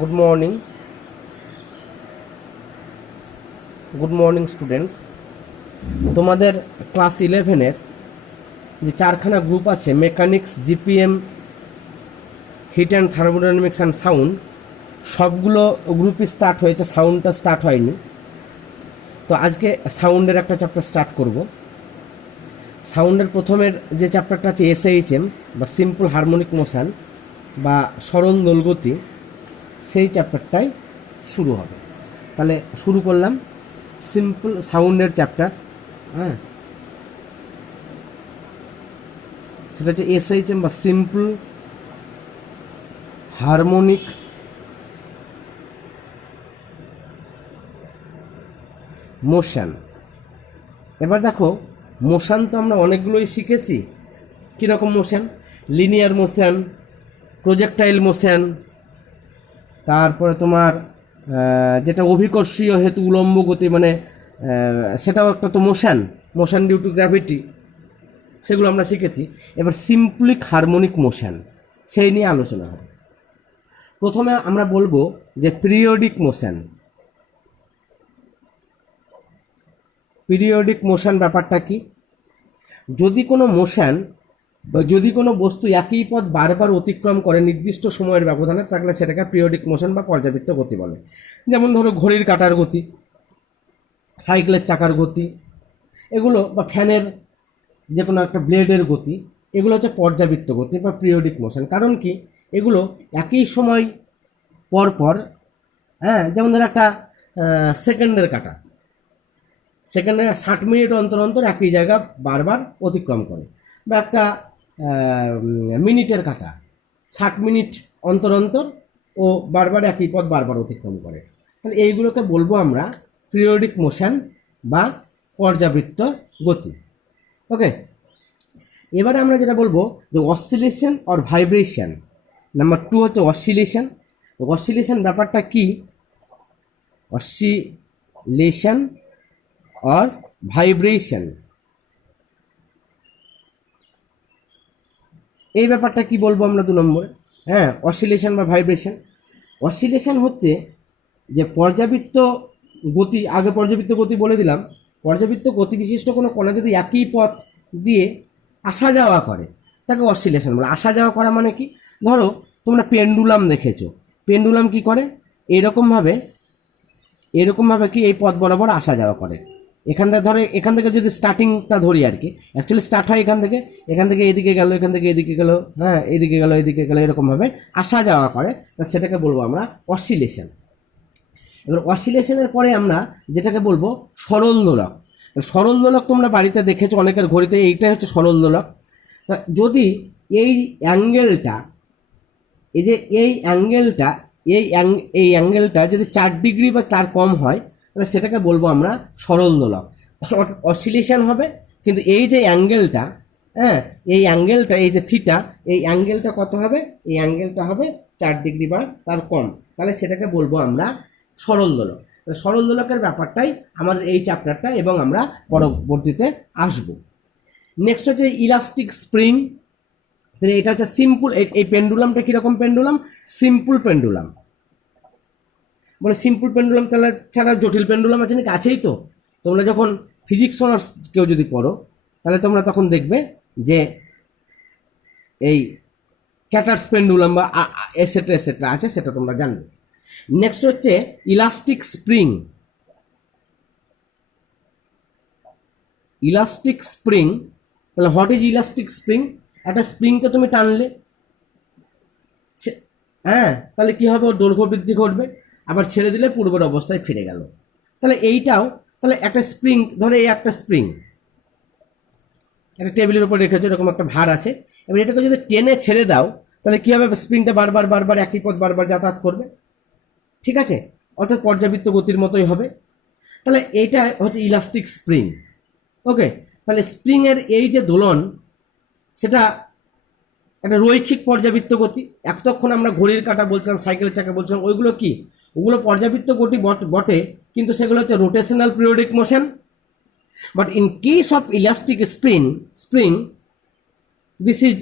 Good morning students. তোমাদের class 11-এর যে চারখানা গ্রুপ আছে, mechanics, GPM, heat and thermodynamics and sound, সবগুলো গ্রুপই স্টার্ট হয়েছে, সাউন্ডটা স্টার্ট হয়নি। তো আজকে সাউন্ডের একটা চ্যাপ্টার স্টার্ট করব। সাউন্ডের প্রথমের যে চ্যাপ্টারটা আছে এসএইচএম বা সিম্পল হারমোনিক মোশন বা সরল দোলগতি, সেই চ্যাপ্টারটাই শুরু হবে। তাহলে শুরু করলাম সিম্পল সাউন্ডের চ্যাপ্টার। হ্যাঁ, সেটা হচ্ছে এসএইচএম বা সিম্পল হারমোনিক মোশন। এবার দেখো, মোশন তো আমরা অনেকগুলোই শিখেছি। কীরকম motion? Linear motion, projectile motion, তারপরে তোমার যেটা অভিকর্ষীয় হেতু উলম্ব গতি, মানে সেটাও একটা তো মোশন ডিউ টু গ্র্যাভিটি, সেগুলো আমরা শিখেছি। এবার সিম্পলিক হারমোনিক মোশন, সেই নিয়ে আলোচনা হবে। প্রথমে আমরা বলবো যে পিরিয়ডিক মোশন। পিরিয়ডিক মোশন ব্যাপারটা কি? যদি কোনো মোশন বা যদি কোনো বস্তু একই পথ বারবার অতিক্রম করে নির্দিষ্ট সময়ের ব্যবধানে, তাহলে সেটাকে পিরিয়ডিক মোশন বা পর্যাবৃত্ত গতি বলে। যেমন ধরো ঘড়ির কাঁটার গতি, সাইকেলের চাকার গতি, এগুলো, বা ফ্যানের যে কোনো একটা ব্লেডের গতি, এগুলো হচ্ছে পর্যাবৃত্ত গতি বা পিরিয়ডিক মোশন। কারণ কি? এগুলো একই সময় পর পর, হ্যাঁ, যেমন ধরো একটা সেকেন্ডের কাঁটা, সেকেন্ডে 60 মিনিট অন্তর অন্তর একই জায়গা বারবার অতিক্রম করে, বা একটা মিনিটের কাঁটা 60 মিনিট অন্তর অন্তর ও বারবার একই পথ বারবার অতিক্রম করে। তাহলে এইগুলোকে বলবো আমরা পিরিয়ডিক মোশন বা পর্যাবৃত্ত গতি। ওকে, এবারে আমরা যেটা বলবো যে অসিলেশন অর ভাইব্রেশন। নাম্বার 2 হচ্ছে অসিলেশন। অসিলেশন ব্যাপারটা কি? অসিলেশন অর ভাইব্রেশন, এই ব্যাপারটা কি বলবো আমরা 2 নম্বরে। হ্যাঁ, অসিলেশন বা ভাইব্রেশন। অসিলেশন হচ্ছে যে পর্যাবৃত্ত গতি, আগে পর্যাবৃত্ত গতি বলে দিলাম। পর্যাবৃত্ত গতি বিশিষ্ট কোনো কণা যদি একই পথ দিয়ে আসা যাওয়া করে, তাকে অসিলেশন বলে। আসা যাওয়া করা মানে কি? ধরো তোমরা পেন্ডুলাম দেখেছো। পেন্ডুলাম কি করে? এরকমভাবে কি এই পথ বরাবর আসা যাওয়া করে। এখান থেকে ধরো, এখান থেকে যদি স্টার্টিংটা ধরি আর কি, অ্যাকচুয়ালি স্টার্ট হয় এখান থেকে এদিকে গেল, এখান থেকে এদিকে গেল, হ্যাঁ, এদিকে গেল, এরকমভাবে আসা যাওয়া করে, তা সেটাকে বলবো আমরা অসিলেশন। এবার অসিলেশনের পরে আমরা যেটাকে বলবো সরল দোলক। সরল দোলক তোমরা বাড়িতে দেখেছো অনেকের ঘড়িতে, এইটাই হচ্ছে সরল দোলক। তা যদি এই অ্যাঙ্গেলটা, এই অ্যাঙ্গেলটা যদি 4 ডিগ্রি বা তার কম হয়, তাহলে সেটাকে বলবো আমরা সরল দোলক। অর্থাৎ অসিলেশন হবে, কিন্তু এই যে অ্যাঙ্গেলটা, হ্যাঁ, এই অ্যাঙ্গেলটা, এই যে থিটা, এই অ্যাঙ্গেলটা কত হবে? এই অ্যাঙ্গেলটা হবে 4 ডিগ্রি বা তার কম, তাহলে সেটাকে বলবো আমরা সরল দোলক। সরল দোলকের ব্যাপারটাই আমাদের এই চ্যাপ্টারটা, এবং আমরা পরবর্তীতে আসব। নেক্সট হচ্ছে ইলাস্টিক স্প্রিং। তাহলে এটা হচ্ছে সিম্পল। এই পেন্ডুলামটা কীরকম পেন্ডুলাম? সিম্পল পেন্ডুলাম বলে। সিম্পল পেন্ডুলাম তাহলে ছাড়া জটিল পেন্ডুলাম আছে নাকি? আছেই তো। তোমরা যখন ফিজিক্স অনার্স কেউ যদি পড়ো, তাহলে তোমরা তখন দেখবে যে এই ক্যাটার্স পেন্ডুলাম বা এসেট্রা আছে, সেটা তোমরা জানবে। নেক্সট হচ্ছে ইলাস্টিক স্প্রিং। ইলাস্টিক স্প্রিং, তাহলে হোয়াট ইজ ইলাস্টিক স্প্রিং? একটা স্প্রিংকে তুমি টানলে, হ্যাঁ, তাহলে কি হবে? ওর দৈর্ঘ্য বৃদ্ধি ঘটবে, আবার ছেড়ে দিলে পূর্বের অবস্থায় ফিরে গেল। তাহলে এইটাও, তাহলে একটা স্প্রিং, ধরো এই একটা স্প্রিং একটা টেবিলের উপর রেখেছো, এরকম একটা ভার আছে। এবার এটাকে যদি টেনে ছেড়ে দাও, তাহলে কি হবে? স্প্রিংটা বারবার একই পথ বারবার যাতায়াত করবে, ঠিক আছে? অর্থাৎ পর্যাবৃত্ত গতির মতোই হবে। তাহলে এইটা হচ্ছে ইলাস্টিক স্প্রিং। ওকে, তাহলে স্প্রিংয়ের এই যে দোলন, সেটা একটা রৈখিক পর্যাবৃত্ত গতি। এতক্ষণ আমরা ঘড়ির কাঁটা বলছিলাম, সাইকেলের চাকা বলছিলাম, ওইগুলো কি? ওগুলো পর্যাবৃত্ত গতি বটে, কিন্তু সেগুলো হচ্ছে rotational periodic motion. But in case of elastic spring, this is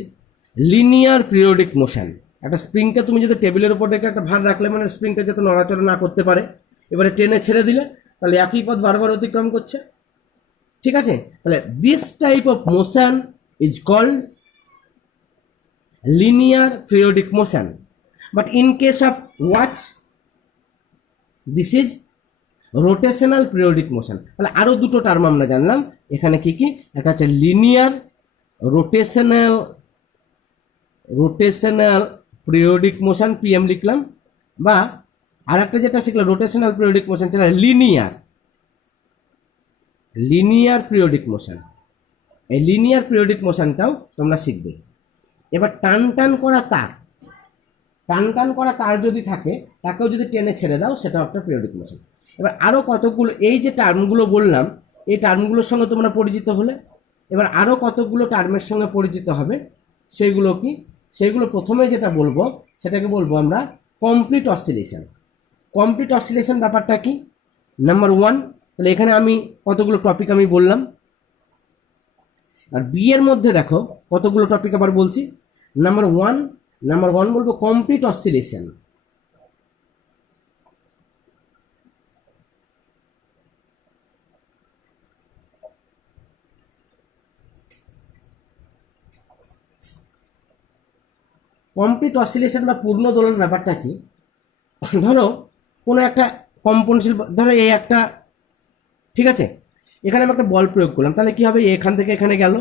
linear periodic motion. একটা স্প্রিংকে তুমি যদি টেবিলের উপর রেখে একটা ভার রাখলে মানে স্প্রিংটা যাতে নড়াচড়া না করতে পারে, এবারে টেনে ছেড়ে দিলে তাহলে একই পথ বারবার অতিক্রম করছে। ঠিক আছে, তাহলে this type of motion is called linear periodic motion, but in case of watch this is rotational periodic motion. তাহলে আরও দুটো টার্ম আমরা জানলাম এখানে কি কি, একটা হচ্ছে linear rotational periodic motion, PM লিখলাম, বা আর একটা যেটা শিখলাম রোটেশনাল পিরিয়ডিক মোশন সেটা লিনিয়ার পিরিয়ডিক মোশন। এই লিনিয়ার পিরিয়ডিক মোশনটাও তোমরা শিখবে। এবার টান টান করা তার যদি থাকে তাকেও যদি টেনে ছেড়ে দাও সেটাও একটা পিরিয়ডিক মোশন। এবার আরও কতগুলো এই যে টার্মগুলো বললাম এই টার্মগুলোর সঙ্গে তোমরা পরিচিত হলে, এবার আরও কতগুলো টার্মের সঙ্গে পরিচিত হবে। সেইগুলো কি, সেইগুলো প্রথমে যেটা বলবো সেটাকে বলবো আমরা কমপ্লিট অসিলেশন। কমপ্লিট অসিলেশন ব্যাপারটা কি, নাম্বার 1, তাহলে এখানে আমি কতগুলো টপিক আমি বললাম, আর বি এর মধ্যে দেখো কতগুলো টপিক আবার বলছি। নাম্বার ওয়ান বলবো কমপ্লিট অসিলেশন। কমপ্লিট অসিলেশন বা পূর্ণ দোলন ব্যাপারটা কি, ধরো কোনো একটা কম্পনশীল, ধরো এই একটা, ঠিক আছে, এখানে আমি একটা বল প্রয়োগ করলাম, তাহলে কি হবে, এখান থেকে এখানে গেল,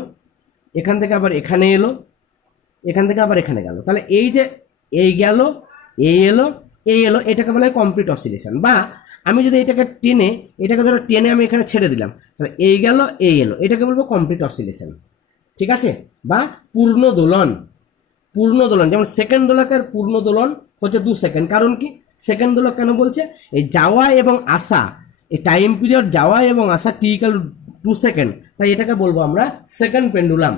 এখান থেকে আবার এখানে এলো, এখান থেকে আবার এখানে গেল, তাহলে এই যে এই গেল এই এলো এই এলো, এটাকে বলা হয় কমপ্লিট অসিলেশন। বা আমি যদি এটাকে ধরো টেনে আমি এখানে ছেড়ে দিলাম, তাহলে এই গেল এই এলো, এটাকে বলবো কমপ্লিট অসিলেশন। ঠিক আছে, বা পূর্ণ দোলন। যেমন সেকেন্ড দোলকের পূর্ণ দোলন হচ্ছে 2 সেকেন্ড। কারণ কি, সেকেন্ড দোলক কেন বলছে, এই যাওয়া এবং আসা, এই টাইম পিরিয়ড যাওয়া এবং আসা টি=2 সেকেন্ড, তাই এটাকে বলবো আমরা সেকেন্ড পেন্ডুলাম।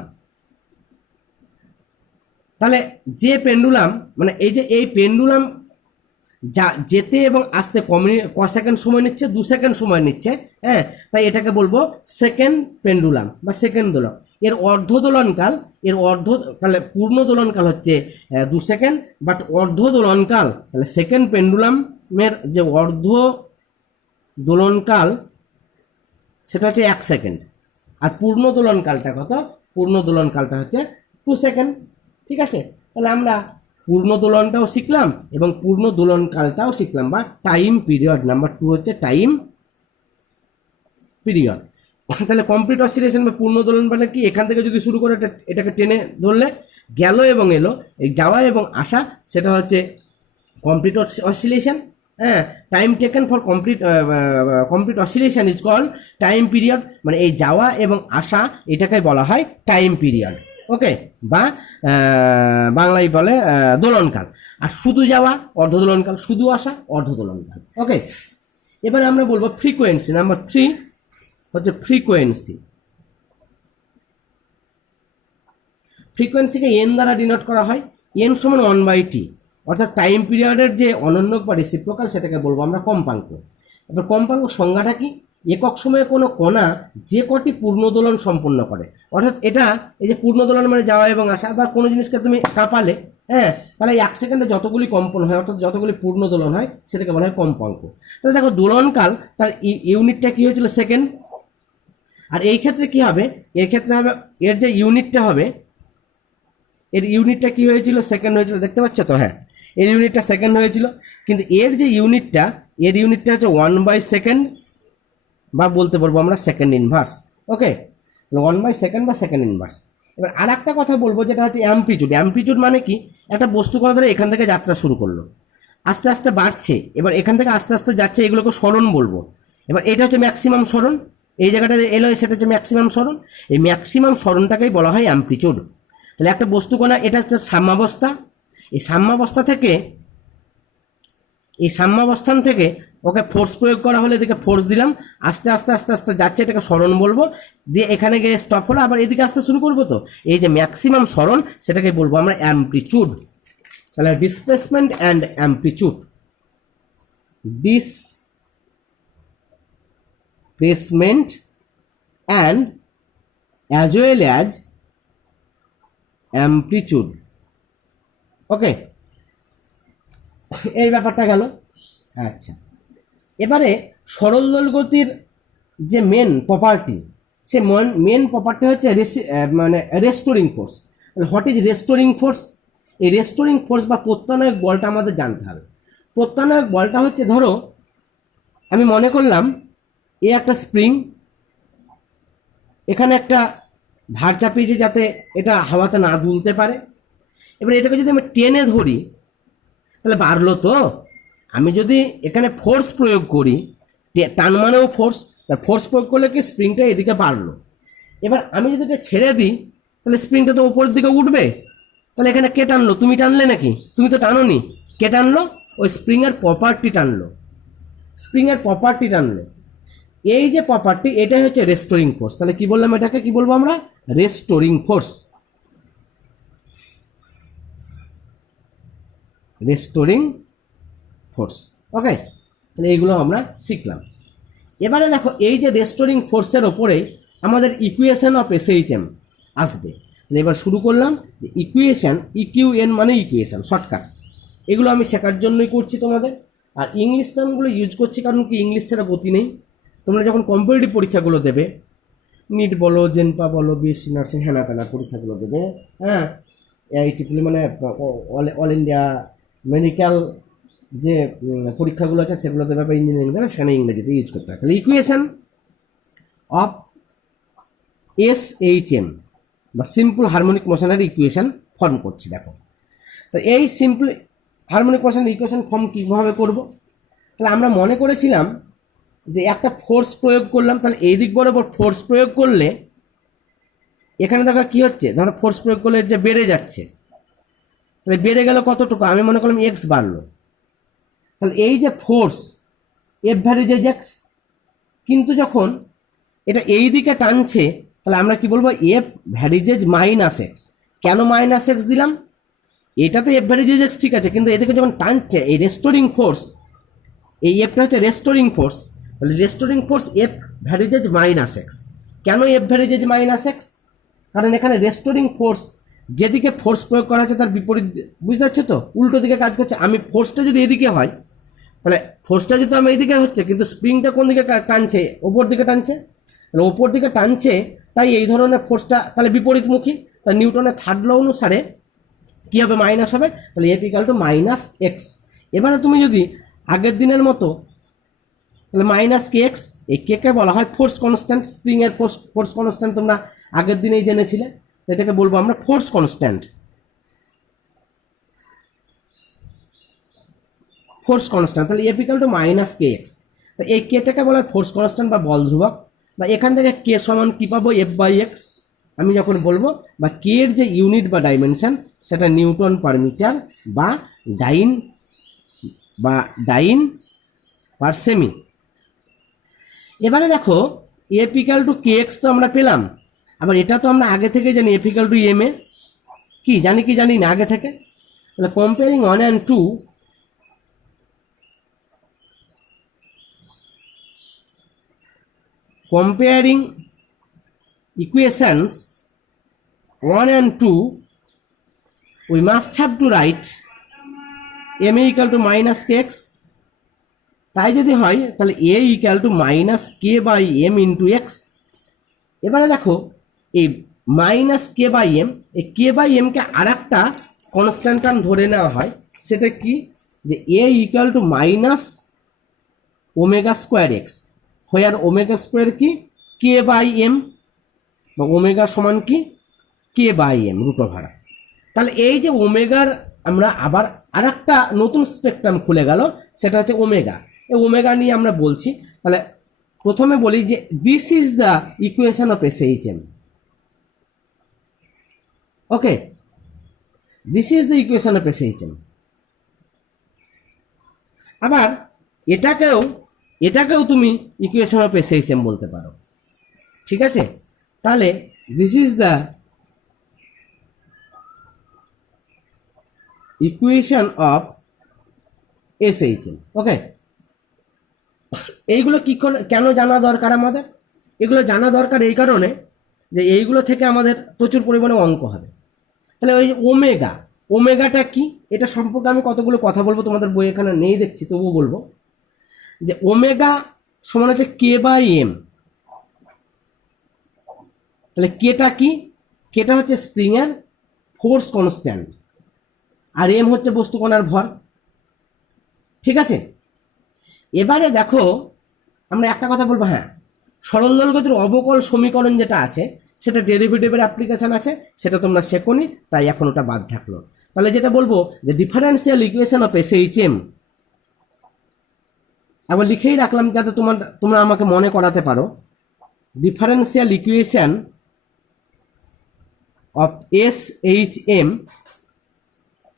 তাহলে যে পেন্ডুলাম মানে এই পেন্ডুলাম যা যেতে এবং আসতে ক সেকেন্ড সময় নিচ্ছে, 2 সেকেন্ড সময় নিচ্ছে, হ্যাঁ, তাই এটাকে বলবো সেকেন্ড পেন্ডুলাম বা সেকেন্ড দোলক। এর তাহলে পূর্ণ দোলনকাল হচ্ছে 2 সেকেন্ড, বাট অর্ধ দোলনকাল, তাহলে সেকেন্ড পেন্ডুলামের যে অর্ধ দোলনকাল সেটা হচ্ছে 1 সেকেন্ড। আর পূর্ণ দোলনকালটা কত, পূর্ণ দোলনকালটা হচ্ছে 2 সেকেন্ড। ঠিক আছে, তাহলে আমরা পূর্ণ দোলনটাও শিখলাম এবং পূর্ণ দোলনকালটাও শিখলাম, বা টাইম পিরিয়ড। নাম্বার 2 হচ্ছে টাইম পিরিয়ড। তাহলে কমপ্লিট অসিলেশন বা পূর্ণ দোলন মানে কি, এখান থেকে যদি শুরু করে এটাকে টেনে ধরলে গেল এবং এলো, এই যাওয়া এবং আসা সেটা হচ্ছে কমপ্লিট অসিলেশন। হ্যাঁ, time taken for complete oscillation is called time period. মানে এই যাওয়া এবং আসা এটাকে বলা হয় টাইম পিরিয়ড। ওকে, বা বাংলায় বলে দোলনকাল। আর শুধু যাওয়া অর্ধ দোলনকাল, শুধু আসা অর্ধ দোলনকাল। ওকে, এবারে আমরা বলবো ফ্রিকোয়েন্সি। নাম্বার 3 হচ্ছে ফ্রিকোয়েন্সি। ফ্রিকোয়েন্সিকে এন দ্বারা ডিনোট করা হয়, এন সমান 1/t, অর্থাৎ টাইম পিরিয়ডের যে অনন্যক বা রেসিপ্রোকাল সেটাকে বলবো আমরা কম্পাঙ্ক। এবার কম্পাঙ্ক সংজ্ঞাটা কি, একক সময়ে কোনো কণা যে কটি পূর্ণদোলন সম্পন্ন করে, অর্থাৎ এটা এই যে পূর্ণদোলন মানে যাওয়া এবং আসা, বা কোনো জিনিসকে তুমি কাঁপালে, হ্যাঁ, তাহলে 1 সেকেন্ডে যতগুলি কম্পন হয় অর্থাৎ যতগুলি পূর্ণদোলন হয় সেটাকে বলা হয় কম্পাঙ্ক। তাহলে দেখো দোলনকাল তার ইউনিটটা কি হয়েছিল, সেকেন্ড। আর এই ক্ষেত্রে কি হবে, এর ক্ষেত্রে হবে এর যে ইউনিটটা হবে, এর ইউনিটটা কি হয়েছিল, সেকেন্ড হয়েছিল, দেখতে পাচ্ছ তো, হ্যাঁ, এর ইউনিটটা সেকেন্ড হয়েছিল, কিন্তু এর যে ইউনিটটা হচ্ছে 1/সেকেন্ড, বা বলতে পারবো আমরা সেকেন্ড ইনভার্স। ওকে, 1/সেকেন্ড বা সেকেন্ড ইনভার্স। এবার আর একটা কথা বলবো যেটা হচ্ছে অ্যাম্পলিটিউড। অ্যাম্পলিটিউড মানে কি, একটা বস্তু কোনো ধরে এখান থেকে যাত্রা শুরু করলো, আস্তে আস্তে বাড়ছে, এবার এখান থেকে আস্তে আস্তে যাচ্ছে, এগুলোকে সরণ বলবো। এবার এটা হচ্ছে ম্যাক্সিমাম সরণ, এই জায়গাটা এলো সেটা হচ্ছে ম্যাক্সিমাম সরণ, এই ম্যাক্সিমাম সরণটাকেই বলা হয় অ্যাম্পলিটিউড। তাহলে একটা বস্তু কণা এটা হচ্ছে সাম্যাবস্থা, এই সাম্যাবস্থান থেকে ওকে ফোর্স প্রয়োগ করা হলে এদিকে ফোর্স দিলাম, আস্তে আস্তে আস্তে আস্তে যাচ্ছে, এটাকে সরণ বলবো, দিয়ে এখানে গিয়ে স্টপ হলো, আবার এদিকে আসতে শুরু করবো, তো এই যে ম্যাক্সিমাম সরণ সেটাকে বলবো আমরা অ্যাম্পলিটিউড। তাহলে displacement and amplitude, displacement and as well as amplitude. Okay, এই ব্যাপারটা গেল। আচ্ছা, এবারে সরল দোলগতির যে মেন প্রপার্টি, সে মেন প্রপার্টি হচ্ছে মানে restoring force. What is restoring force? এই রেস্টোরিং ফোর্স বা প্রত্যানয়ক বলটা আমাদের জানতে হবে। প্রত্যানয়ক বলটা হচ্ছে, ধরো আমি মনে করলাম এ একটা স্প্রিং, এখানে একটা ভার চাপিয়েছি যাতে এটা হাওয়াতে না দুলতে পারে। এবার এটাকে যদি আমি টেনে ধরি তাহলে বাড়লো তো। আমি যদি এখানে ফোর্স প্রয়োগ করি, টান মানেও ফোর্স, তার ফোর্স প্রয়োগ করলে কি স্প্রিংটা এদিকে বাড়লো। এবার আমি যদি এটা ছেড়ে দিই তাহলে স্প্রিংটা তো উপরের দিকে উঠবে। তাহলে এখানে কে টানলো? তুমি টানলে নাকি? তুমি তো টানোনি। কে টানলো? ওই স্প্রিংয়ের প্রপার্টি টানলো, স্প্রিংয়ের প্রপার্টি টানলো। এই যে প্রপার্টি, এটাই হচ্ছে রেস্টোরিং ফোর্স। তাহলে কি বললাম? এটাকে কি বলবো আমরা? Restoring force. Restoring force. Okay, তাহলে এইগুলো আমরা শিখলাম। এবারে দেখো, এই যে রেস্টোরিং ফোর্সের ওপরে আমাদের ইকুয়েশন অফ এসএইচএম আসবে। তাহলে এবার শুরু করলাম যে ইকুয়েশন, ইকিউএন মানে ইকুয়েশন, শর্টকাট। এগুলো আমি শেখার জন্যই করছি তোমাদের। আর ইংলিশ টার্মগুলো ইউজ করছি কারণ কি, ইংলিশ ছাড়া গতি নেই। তোমরা যখন কম্পিটিটিভ পরীক্ষাগুলো দেবে, নিট বলো, জেনপা বলো, বিএসসি নার্সিং, হ্যানা প্যানা পরীক্ষাগুলো দেবে, হ্যাঁ, AITPL মানে অল ইন্ডিয়া মেডিকেল যে পরীক্ষাগুলো আছে সেগুলো দেবে, বা ইঞ্জিনিয়ারিং দেবে, সেখানে ইংরেজিতে ইউজ করতে হয়। তাহলে ইকুয়েশন অফ এসএইচএম বা সিম্পল হারমোনিক মোশনের ইকুয়েশন ফর্ম করছি। দেখো, তো এই সিম্পল হারমোনিক মোশনের ইকুয়েশন ফর্ম কীভাবে করব? তাহলে আমরা মনে করেছিলাম যে একটা ফোর্স প্রয়োগ করলাম, তাহলে এই দিক বরাবর ফোর্স প্রয়োগ করলে এখানে দেখো কি হচ্ছে, ধরো ফোর্স প্রয়োগ করলে যে বেড়ে যাচ্ছে, তাহলে বেড়ে গেল কতটুকু? আমি মনে করলাম এক্স বাড়লো। তাহলে এই যে ফোর্স এফ ভ্যারিজেজ এক্স, কিন্তু যখন এটা এই দিকে টানছে তাহলে আমরা কি বলবো? F varies as minus x. কেন মাইনাস এক্স দিলাম? এটাতে এফ ভ্যারিজেজ এক্স ঠিক আছে, কিন্তু এদিকে যখন টানছে এই রেস্টোরিং ফোর্স, এই এফটা হচ্ছে রেস্টোরিং ফোর্স, তাহলে restoring force F varies as minus x. কেন এফ ভ্যারিজেজ মাইনাস এক্স? কারণ এখানে রেস্টোরিং ফোর্স যেদিকে ফোর্স প্রয়োগ করা হচ্ছে তার বিপরীত, বুঝতে পারছো তো, উল্টো দিকে কাজ করছে। আমি ফোর্সটা যদি এদিকে হয়, তাহলে ফোর্সটা যদি আমি এইদিকে হচ্ছে, কিন্তু স্প্রিংটা কোন দিকে টানছে? ওপর দিকে টানছে। তাহলে ওপর দিকে টানছে, তাই এই ধরনের ফোর্সটা তাহলে বিপরীতমুখী। তাই নিউটনের থার্ড ল অনুসারে কী হবে? মাইনাস হবে। তাহলে F equal to minus x. এবারে তুমি যদি আগের দিনের মতো, তাহলে মাইনাস কে এক্স, এই কে কে বলা হয় ফোর্স কনস্ট্যান্ট। স্প্রিংয়ের ফোর্স কনস্ট্যান্ট তোমরা আগের দিনেই জেনেছিলে, এটাকে বলবো আমরা ফোর্স কনস্ট্যান্ট। ফোর্স কনস্ট্যান্ট, তাহলে F equal to minus K x. তো এই কেটাকে বলা হয় ফোর্স কনস্ট্যান্ট বা বল ধ্রুবক। বা এখান থেকে কে সমান কী পাবো? F by x. আমি যখন বলবো, বা কে এর যে ইউনিট বা ডাইমেনশন সেটা নিউটন পার মিটার বা ডাইন পার সেমি। এবারে দেখো, F equal to K x তো আমরা পেলাম, আবার এটা তো আমরা আগে থেকে জানি F equal to M A. কি জানি কি জানি না আগে থেকে? তাহলে comparing 1 and 2, comparing equations 1 and 2, we must have to write m equal to minus kx। তাই যদি হয় তাহলে a equal to minus k by m into x। এবারে দেখো, এই মাইনাস কে বাই এম, এই কে বাই এমকে আর একটা কনস্ট্যান্ট টার্ম ধরে নেওয়া হয়। সেটা কি? যে a equal to minus omega square x, where omega square কি? কে বাই এম, বা ওমেগা সমান কি? কে বাই এম রুট ওভার। তাহলে এই যে ওমেগার আমরা আবার আর একটা নতুন স্পেকট্রাম খুলে গেল, সেটা হচ্ছে ওমেগা। এই ওমেগা নিয়ে আমরা বলছি। তাহলে প্রথমে বলি যে this is the equation of SHM. Okay, this is the equation of SHM. আবার এটাকেও তুমি ইকুয়েশন অফ এসএইচএম বলতে পারো, ঠিক আছে? তাহলে this is the equation of SHM. Okay, এইগুলো কি করে, কেন জানা দরকার আমাদের? এগুলো জানা দরকার এই কারণে যে এইগুলো থেকে আমাদের প্রচুর পরিমাণে অঙ্ক হবে। তাহলে ওই ওমেগা, ওমেগাটা কি, এটা সম্পর্কে আমি কতগুলো কথা বলবো, তোমাদের বই এখানে নেই দেখছি তবুও বলবো, যে ওমেগা সমান হচ্ছে কে বাই এম। তাহলে কেটা কি, কেটা হচ্ছে স্প্রিং এর ফোর্স কনস্ট্যান্ট, আর এম হচ্ছে বস্তু কণার ভর। ঠিক আছে, এবারে দেখো আমরা একটা কথা বলবো, হ্যাঁ সরল দোলগতির অবকল সমীকরণ যেটা আছে সেটা ডেরিভেটিভের অ্যাপ্লিকেশন আছে, সেটা তোমরা শেখোনি, তাই এখন ওটা বাদ থাকলো। তাহলে যেটা বলবো যে ডিফারেন্সিয়াল ইকুয়েশন অফ এসএইচএম, আবার লিখেই রাখলাম যাতে তোমরা আমাকে মনে করাতে পারো, ডিফারেন্সিয়াল ইকুয়েশন অফ এসএইচএম,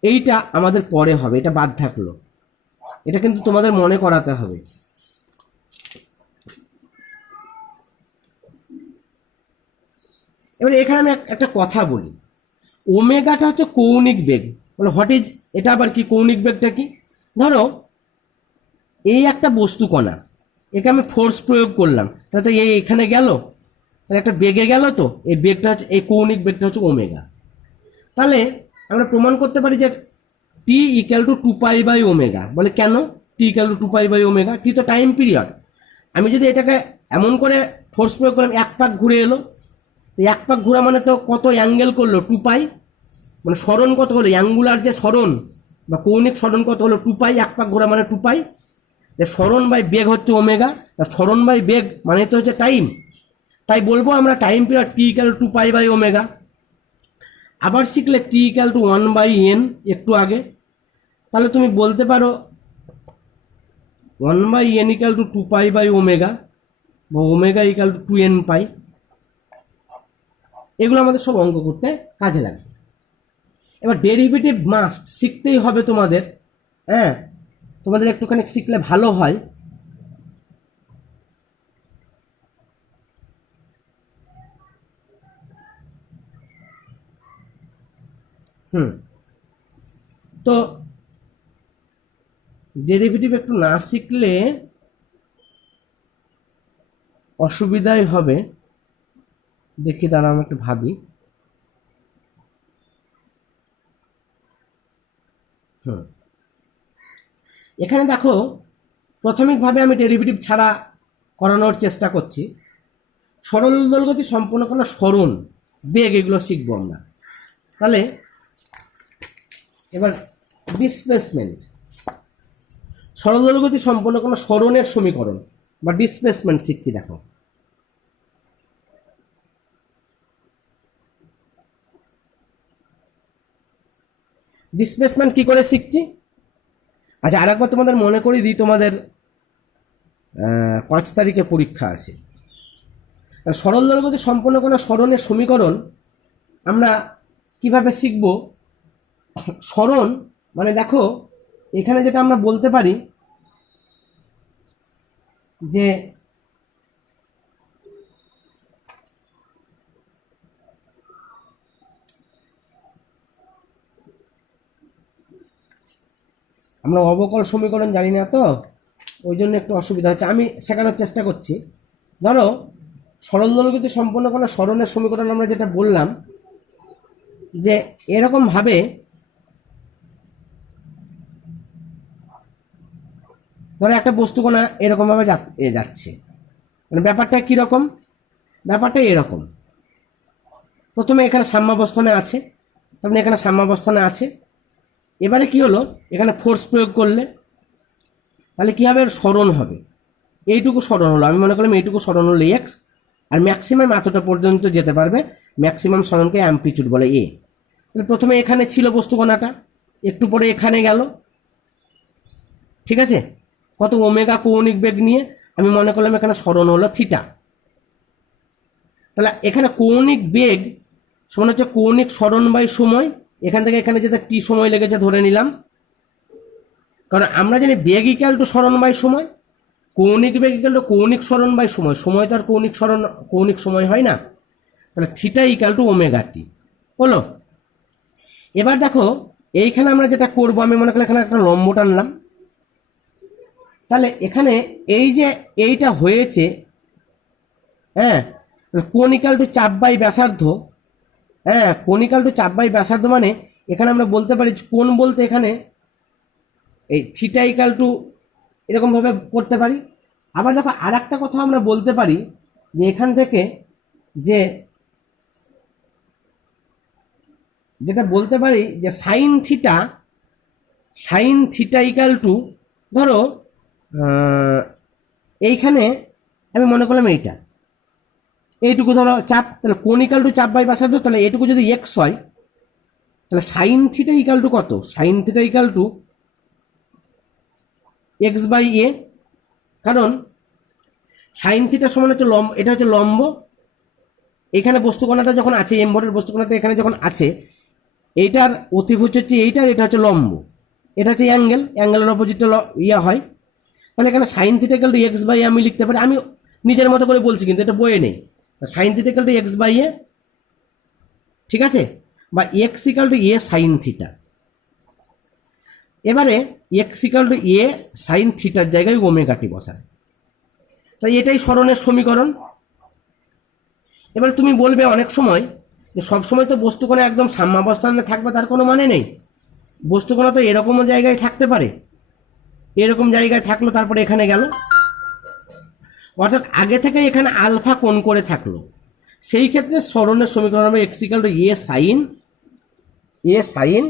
এইটা আমাদের পরে হবে, এটা বাদ থাকলো, এটা কিন্তু তোমাদের মনে করাতে হবে। এবার এখানে আমি একটা কথা বলি, ওমেগাটা হচ্ছে কৌণিক বেগ, বলে হোয়াট ইজ, এটা আবার কি কৌণিক বেগটা কি? ধরো এই একটা বস্তু কণা, একে আমি ফোর্স প্রয়োগ করলাম, তাতে এই এখানে গেল, তাহলে একটা বেগে গেল, তো এই বেগটা হচ্ছে, এই কৌণিক বেগটা হচ্ছে ওমেগা। তাহলে আমরা প্রমাণ করতে পারি যে T equal to 2 pi omega. বলে কেন T equal to 2 pi omega? টি তো টাইম পিরিয়ড। আমি যদি এটাকে এমন করে ফোর্স প্রয়োগ করলাম, এক পাক ঘুরে এলো, তো এক পাক ঘোরা মানে তো কত অ্যাঙ্গেল করলো? 2 পাই, মানে স্মরণ কত হলো, অ্যাঙ্গুলার যে স্মরণ বা কৌণিক স্মরণ কত হলো? 2 পাই, এক পাক ঘোরা মানে 2 পাই। স্মরণ বাই বেগ হচ্ছে ওমেগা, স্মরণ বাই বেগ মানে তো হচ্ছে টাইম। তাই বলবো আমরা time period T equal to 2 pi omega. আবার শিখলে টি ইকুয়াল টু 1/n একটু আগে, তাহলে তুমি বলতে পারো 1/n equal to 2 pi omega, বা ওমেগা ইকুয়াল টু 2n পাই। এগুলো আমাদের সব অঙ্ক করতে কাজে লাগে। এবার ডেরিভেটিভ মাস্ট শিখতেই হবে তোমাদের, হ্যাঁ তোমাদের একটুখানি শিখলে ভালো হয়। তো ডেরিভেটিভ একটু না শিখলে অসুবিধাই হবে। দেখি দাঁড়া আমি একটু ভাবি। এখানে দেখো প্রাথমিকভাবে আমি ডেরিভেটিভ ছাড়া করানোর চেষ্টা করছি। সরল দোলগতি সম্পূর্ণ কোনো স্মরণ, বেগ, এগুলো শিখবো আমরা। তাহলে এবার ডিসপ্লেসমেন্ট, সরল দোলগতি সম্পূর্ণ কোনো স্মরণের সমীকরণ বা ডিসপ্লেসমেন্ট শিখছি। দেখো ডিসপ্লেসমেন্ট কি করে শিখছি। আচ্ছা আরেকবার তোমাদের মনে করিয়ে দিই, তোমাদের 5 তারিখে পরীক্ষা আছে। সরল দোলগতি সম্পূর্ণ কোনো স্মরণের সমীকরণ আমরা কিভাবে শিখব। স্মরণ মানে দেখো এখানে যেটা আমরা বলতে পারি যে আমরা অবকল সমীকরণ জানি না, তো ওই জন্য একটু অসুবিধা হচ্ছে, আমি শেখানোর চেষ্টা করছি। ধরো সরল দোলগতি সম্পন্ন কোনো স্মরণের সমীকরণ আমরা যেটা বললাম যে এরকম ভাবে, ধরো একটা বস্তু কোনা এরকম ভাবে যাচ্ছে, মানে ব্যাপারটা কিরকম, ব্যাপারটা এরকম। প্রথমে এখানে সাম্যাবস্থানে আছে, তারপরে এখানে সাম্যাবস্থানে আছে। এবারে কি হলো, এখানে ফোর্স প্রয়োগ করলে তাহলে কি হবে, স্মরণ হবে, এইটুকু স্মরণ হলো। আমি মনে করলাম এইটুকু স্মরণ হলো এক্স, আর ম্যাক্সিমাম এতটা পর্যন্ত যেতে পারবে, ম্যাক্সিমাম স্মরণকে অ্যাম্পলিটিউড বলে এ। তাহলে প্রথমে এখানে ছিল বস্তুকণাটা, একটু পরে এখানে গেল, ঠিক আছে, কত ওমেগা কৌণিক বেগ নিয়ে। আমি মনে করলাম এখানে স্মরণ হলো থিটা। তাহলে এখানে কৌণিক বেগ সমান হচ্ছে কৌণিক স্মরণ বাই সময়, এখান থেকে এখানে যেতে টি সময় লেগেছে ধরে নিলাম, কারণ আমরা জানি বেগ ইকুয়াল টু স্মরণ বাই সময়, কৌণিক বেগ ইকুয়াল টু কৌণিক স্মরণ বাই সময়, সময় তো আর কৌণিক সময় হয় না। তাহলে theta equal to omega t হলো। এবার দেখো এইখানে আমরা যেটা করব, আমি মনে করলাম এখানে একটা লম্ব টানলাম, তাহলে এখানে এই যে এইটা হয়েছে, হ্যাঁ কোণ ইকুয়াল টু চাপ বাই ব্যাসার্ধ, হ্যাঁ কোণ ইকুয়াল টু চাপ বাই ব্যাসার্ধ, মানে এখানে আমরা বলতে পারি কোণ বলতে এখানে এই থিটা ইকাল টু এরকমভাবে করতে পারি। আবার দেখো আর একটা কথা আমরা বলতে পারি যে এখান থেকে যে যেটা বলতে পারি যে সাইন থিটা ইকাল টু ধরো এইখানে আমি মনে করলাম এইটুকু ধরো চাপ, তাহলে কোণ ইকাল টু চাপ বাই ব্যাসার্ধ, তাহলে এটুকু যদি এক্স হয় তাহলে সাইন থিটা ইকাল টু কত, sine theta equal to x by a. কারণ সাইন থিটা সমান হচ্ছে লম্ব, এটা হচ্ছে লম্ব, এখানে বস্তুকণাটা যখন আছে এমভরের বস্তুকণাটা এখানে যখন আছে, এইটার অতিভুজ হচ্ছে এইটার, এটা হচ্ছে লম্ব, এটা হচ্ছে অ্যাঙ্গেলের অপোজিটটা হয়। তাহলে এখানে sine theta equal to x by a আমি লিখতে পারি, আমি নিজের মতো করে বলছি কিন্তু এটা বইয়ে নেই। Sine theta equal to x by a, ঠিক আছে, বা x equal to a sine theta. এবারে x equal to a sine থিটার জায়গায় ওমেগা টি বসায়, তাই এটাই সরণের সমীকরণ। এবারে তুমি বলবে অনেক সময় যে সবসময় তো বস্তুকণা একদম সাম্যাবস্থানে থাকবে তার কোনো মানে নেই, বস্তুকণা তো এরকমও জায়গায় থাকতে পারে, এরকম জায়গায় থাকলো তারপরে এখানে গেল, অর্থাৎ আগে থেকে এখানে আলফা কোণ করে থাকলো, সেই ক্ষেত্রে সরণের সমীকরণ হবে x equal to a sine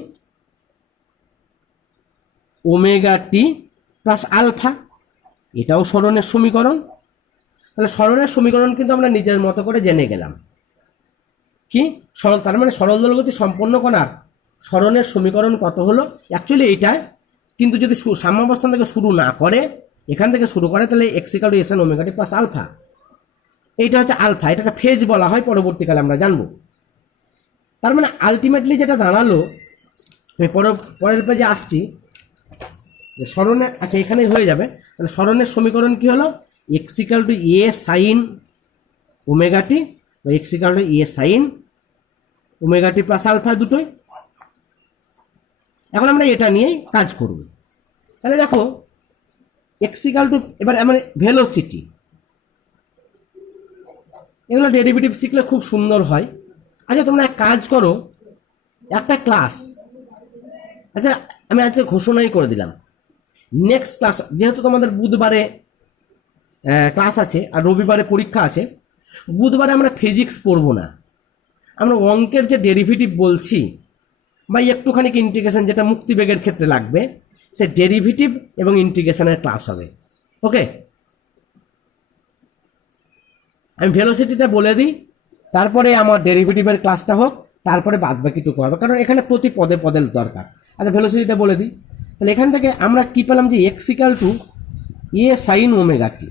omega t plus alpha, এটাও সরণের সমীকরণ। তাহলে সরণের সমীকরণ কিন্তু আমরা নিজের মতো করে জেনে গেলাম কি সরল, তার মানে সরল দোলগতি সম্পন্ন কণার সরণের সমীকরণ কত হলো, অ্যাকচুয়ালি এইটা, কিন্তু যদি সাম্যাবস্থান থেকে শুরু না করে, এখান থেকে শুরু করে, তাহলে x equal to s n omega t plus alpha, এইটা হচ্ছে আলফা, এটাকে ফেজ বলা হয়, পরবর্তীকালে আমরা জানবো। তার মানে আলটিমেটলি যেটা দাঁড়ালো, আমি পরের পেজে আসছি, যে সরণের, আচ্ছা এখানেই হয়ে যাবে, তাহলে সরণের সমীকরণ কি হলো, x equal to a sine omega t বা x equal to a sine omega t plus alpha, দুটোই। এখন আমরা এটা নিয়েই কাজ করব। তাহলে দেখো এক্স ইকাল টু, এবার আমার ভেলোসিটি, এগুলো ডেরিভেটিভ শিখলে খুব সুন্দর হয়। আচ্ছা তোমরা এক কাজ করো, একটা ক্লাস, আচ্ছা আমি আজকে ঘোষণাই করে দিলাম, নেক্সট ক্লাস, যেহেতু তোমাদের বুধবারে ক্লাস আছে আর রবিবারে পরীক্ষা আছে, বুধবারে আমরা ফিজিক্স পড়বো না, আমরা অঙ্কের যে ডেরিভেটিভ বলছি বা একটুখানি ইন্টিগ্রেশন যেটা মুক্তিবেগের ক্ষেত্রে লাগবে, সে ডেরিভেটিভ এবং ইন্টিগ্রেশনের ক্লাস হবে। ওকে, আমি ভেলোসিটিটা বলে দিই, তারপরে আমার ডেরিভেটিভের ক্লাসটা হোক, তারপরে বাদ বাকিটুকু হবে, কারণ এখানে প্রতি পদে পদের দরকার। আচ্ছা ভেলোসিটিটা বলে দিই, তাহলে এখান থেকে আমরা কি পেলাম যে x equal to a sine omega t,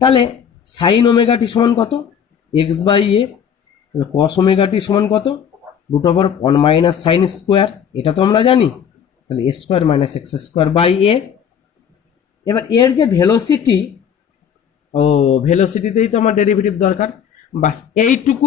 তাহলে সাইন ওমেগা টি সমান কত, এক্স বাই এ, তাহলে কস ওমেগা টি সমান কত, root over 1 minus sine square, এটা তো আমরা জানি, তাহলে a square minus x square by a. এবার এর যে ভেলোসিটি, ভেলোসিটিতেই তো আমার ডেরিভেটিভ দরকার, বাস এইটুকু